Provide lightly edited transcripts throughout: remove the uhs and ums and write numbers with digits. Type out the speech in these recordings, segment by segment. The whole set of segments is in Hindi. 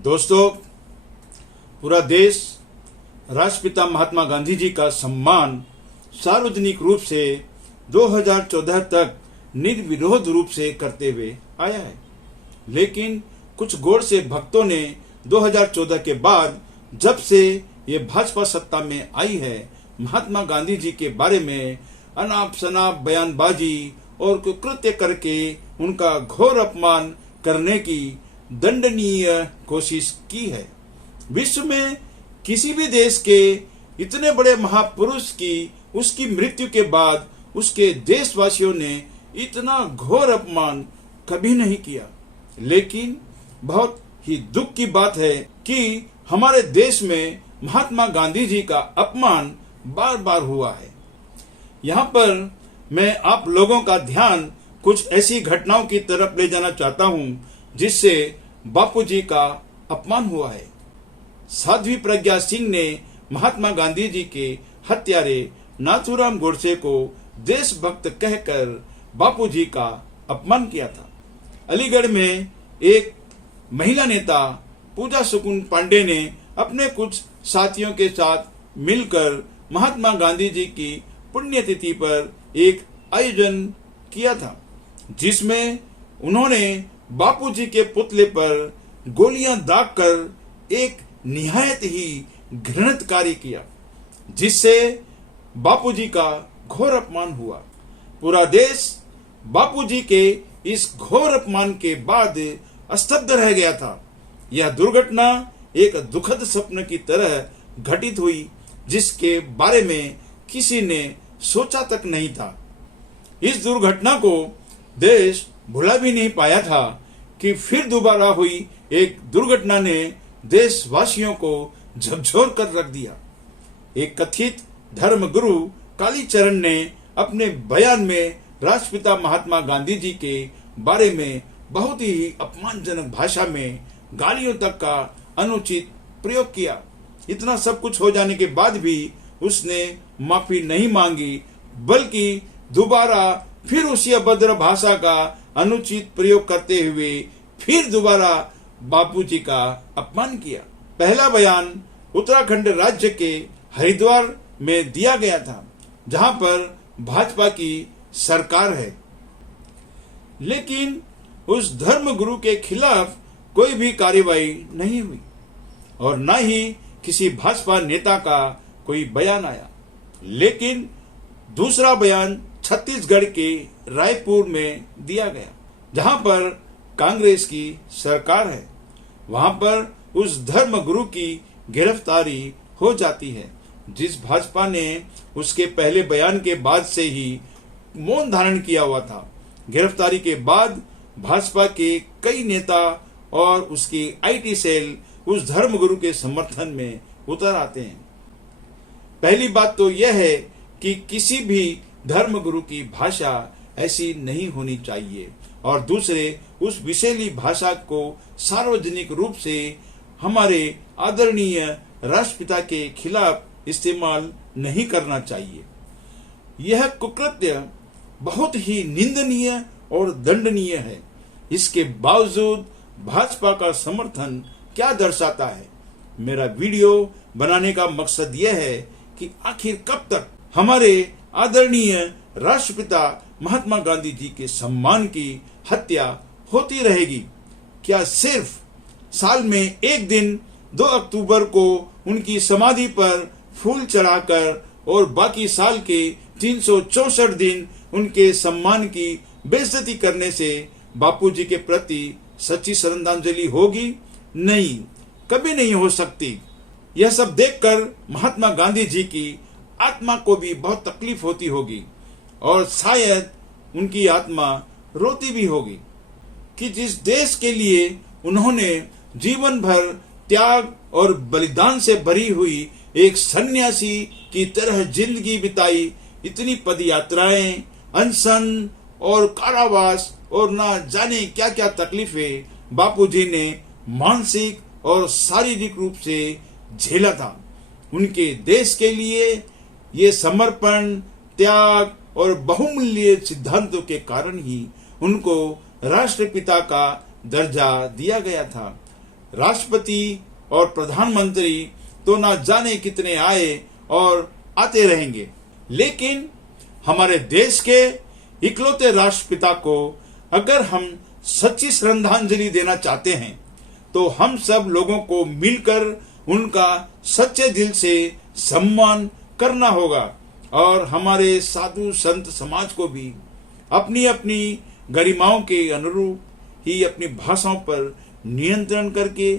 दोस्तों, पूरा देश राष्ट्रपिता महात्मा गांधी जी का सम्मान सार्वजनिक रूप से 2014 तक निर्विरोध रूप से करते हुए आया है। लेकिन कुछ गौर से भक्तों ने 2014 के बाद जब से ये भाजपा सत्ता में आई है, महात्मा गांधी जी के बारे में अनाप शनाप बयानबाजी और कुकृत्य करके उनका घोर अपमान करने की दंडनीय कोशिश की है। विश्व में किसी भी देश के इतने बड़े महापुरुष की उसकी मृत्यु के बाद उसके देशवासियों ने इतना घोर अपमान कभी नहीं किया। लेकिन बहुत ही दुख की बात है कि हमारे देश में महात्मा गांधी जी का अपमान बार बार हुआ है। यहाँ पर मैं आप लोगों का ध्यान कुछ ऐसी घटनाओं की तरफ ले जाना चाहता हूँ जिससे बापूजी का अपमान हुआ है। साध्वी प्रज्ञा सिंह ने महात्मा गांधी जी के हत्यारे नाथूराम गोडसे को देशभक्त कहकर बापूजी का अपमान किया था। अलीगढ़ में एक महिला नेता पूजा सुकुन पांडे ने अपने कुछ साथियों के साथ मिलकर महात्मा गांधी जी की पुण्यतिथि पर एक आयोजन किया था, जिसमें उन्होंने बापूजी के पुतले पर गोलियां दागकर एक निहायत ही घृणित कार्य किया, जिससे बापूजी का घोर अपमान हुआ। पूरा देश बापूजी के इस घोर अपमान के बाद स्तब्ध रह गया था। यह दुर्घटना एक दुखद स्वप्न की तरह घटित हुई, जिसके बारे में किसी ने सोचा तक नहीं था। इस दुर्घटना को देश भुला भी नहीं पाया था कि फिर दोबारा हुई एक दुर्घटना ने देशवासियों को झकझोर कर रख दिया। एक कथित धर्मगुरु कालीचरण ने अपने बयान में राष्ट्रपिता महात्मा गांधी जी के बारे में बहुत ही अपमानजनक भाषा में गालियों तक का अनुचित प्रयोग किया। इतना सब कुछ हो जाने के बाद भी उसने माफी नहीं मांगी, बल्कि दोबारा फिर उसी अभद्र भाषा का अनुचित प्रयोग करते हुए फिर दोबारा बापूजी का अपमान किया। पहला बयान उत्तराखंड राज्य के हरिद्वार में दिया गया था, जहां पर भाजपा की सरकार है। लेकिन उस धर्मगुरु के खिलाफ कोई भी कार्रवाई नहीं हुई और न ही किसी भाजपा नेता का कोई बयान आया। लेकिन दूसरा बयान छत्तीसगढ़ के रायपुर में दिया गया, जहां पर कांग्रेस की सरकार है। वहां पर उस धर्मगुरु की गिरफ्तारी हो जाती है, जिस भाजपा ने उसके पहले बयान के बाद से ही मौन धारण किया हुआ था। गिरफ्तारी के बाद भाजपा के कई नेता और उसकी आईटी सेल उस धर्मगुरु के समर्थन में उतर आते हैं। पहली बात तो यह है कि किसी भी धर्मगुरु की भाषा ऐसी नहीं होनी चाहिए, और दूसरे उस विषैली भाषा को सार्वजनिक रूप से हमारे आदरणीय राष्ट्रपिता के खिलाफ इस्तेमाल नहीं करना चाहिए। यह कुकृत्य बहुत ही निंदनीय और दंडनीय है। इसके बावजूद भाजपा का समर्थन क्या दर्शाता है? मेरा वीडियो बनाने का मकसद यह है कि आखिर कब तक हमारे आदरणीय राष्ट्रपिता महात्मा गांधी जी के सम्मान की हत्या होती रहेगी? क्या सिर्फ साल में एक दिन 2 अक्टूबर को उनकी समाधि पर फूल चढ़ाकर और बाकी साल के 364 दिन उनके सम्मान की बेइज्जती करने से बापूजी के प्रति सच्ची श्रद्धांजलि होगी? नहीं, कभी नहीं हो सकती। यह सब देखकर महात्मा गांधी जी की आत्मा को भी बहुत तकलीफ होती होगी और शायद उनकी आत्मा रोती भी होगी कि जिस देश के लिए उन्होंने जीवन भर त्याग और बलिदान से भरी हुई एक सन्यासी की तरह जिंदगी बिताई, इतनी पदयात्राएं, अनशन और कारावास और ना जाने क्या क्या तकलीफें बापूजी ने मानसिक और शारीरिक रूप से झेला था। उनके देश के लिए ये समर्पण, त्याग और बहुमूल्य सिद्धांतों के कारण ही उनको राष्ट्रपिता का दर्जा दिया गया था। राष्ट्रपति और प्रधानमंत्री तो ना जाने कितने आए और आते रहेंगे, लेकिन हमारे देश के इकलौते राष्ट्रपिता को अगर हम सच्ची श्रद्धांजलि देना चाहते हैं तो हम सब लोगों को मिलकर उनका सच्चे दिल से सम्मान करना होगा और हमारे साधु संत समाज को भी अपनी अपनी गरिमाओं के अनुरूप ही अपनी भाषाओं पर नियंत्रण करके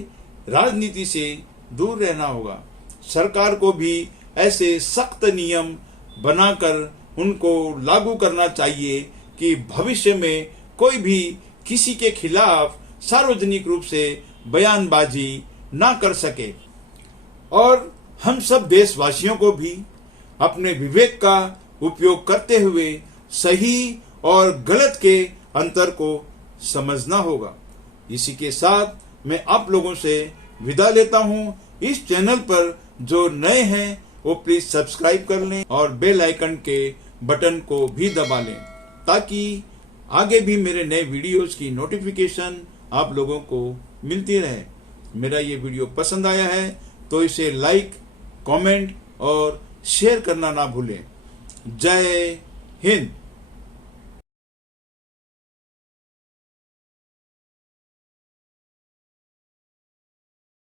राजनीति से दूर रहना होगा। सरकार को भी ऐसे सख्त नियम बनाकर उनको लागू करना चाहिए कि भविष्य में कोई भी किसी के खिलाफ सार्वजनिक रूप से बयानबाजी ना कर सके। और हम सब देशवासियों को भी अपने विवेक का उपयोग करते हुए सही और गलत के अंतर को समझना होगा। इसी के साथ मैं आप लोगों से विदा लेता हूं। इस चैनल पर जो नए हैं वो प्लीज सब्सक्राइब कर लें और बेल आइकन के बटन को भी दबा लें ताकि आगे भी मेरे नए वीडियोस की नोटिफिकेशन आप लोगों को मिलती रहे। मेरा ये वीडियो पसंद आया है तो इसे लाइक, कमेंट और शेयर करना ना भूलें। जय हिंद।